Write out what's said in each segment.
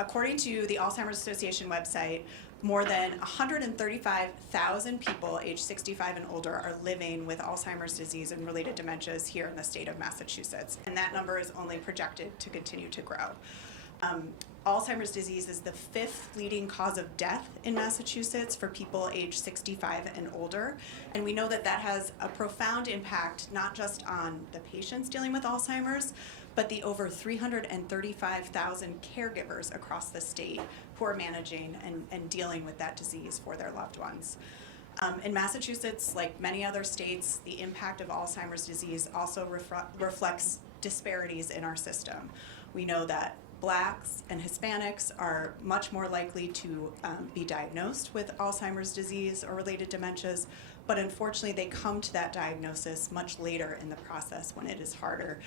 according to the Alzheimer's Association website, more than 135,000 people age 65 and older are living with Alzheimer's disease and related dementias here in the state of Massachusetts, and that number is only projected to continue to grow. Alzheimer's disease is the 5th leading cause of death in Massachusetts for people age 65 and older, and we know that that has a profound impact not just on the patients dealing with Alzheimer's, but the over 335,000 caregivers across the state who are managing and dealing with that disease for their loved ones. In Massachusetts, like many other states, the impact of Alzheimer's disease also reflects disparities in our system. We know that Blacks and Hispanics are much more likely to be diagnosed with Alzheimer's disease or related dementias, but unfortunately they come to that diagnosis much later in the process when it is harder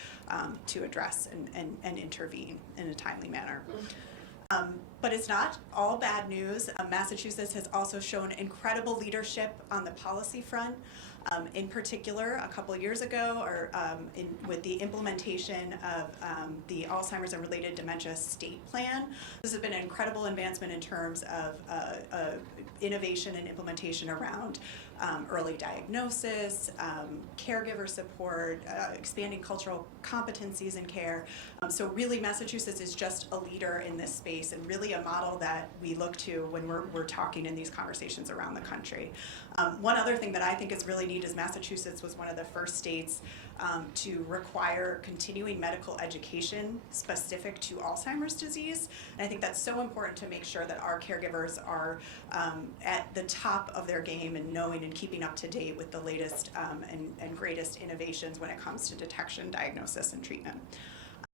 to address and intervene in a timely manner. But it's not all bad news. Massachusetts has also shown incredible leadership on the policy front. In particular, a couple years ago, with the implementation of the Alzheimer's and related dementia state plan, this has been an incredible advancement in terms of innovation and implementation around early diagnosis, caregiver support, expanding cultural competencies in care. So really, Massachusetts is just a leader in this space and really a model that we look to when we're talking in these conversations around the country. One other thing that I think is really neat is Massachusetts was one of the first states to require continuing medical education specific to Alzheimer's disease. And I think that's so important to make sure that our caregivers are at the top of their game and knowing and keeping up to date with the latest and greatest innovations when it comes to detection, diagnosis, and treatment.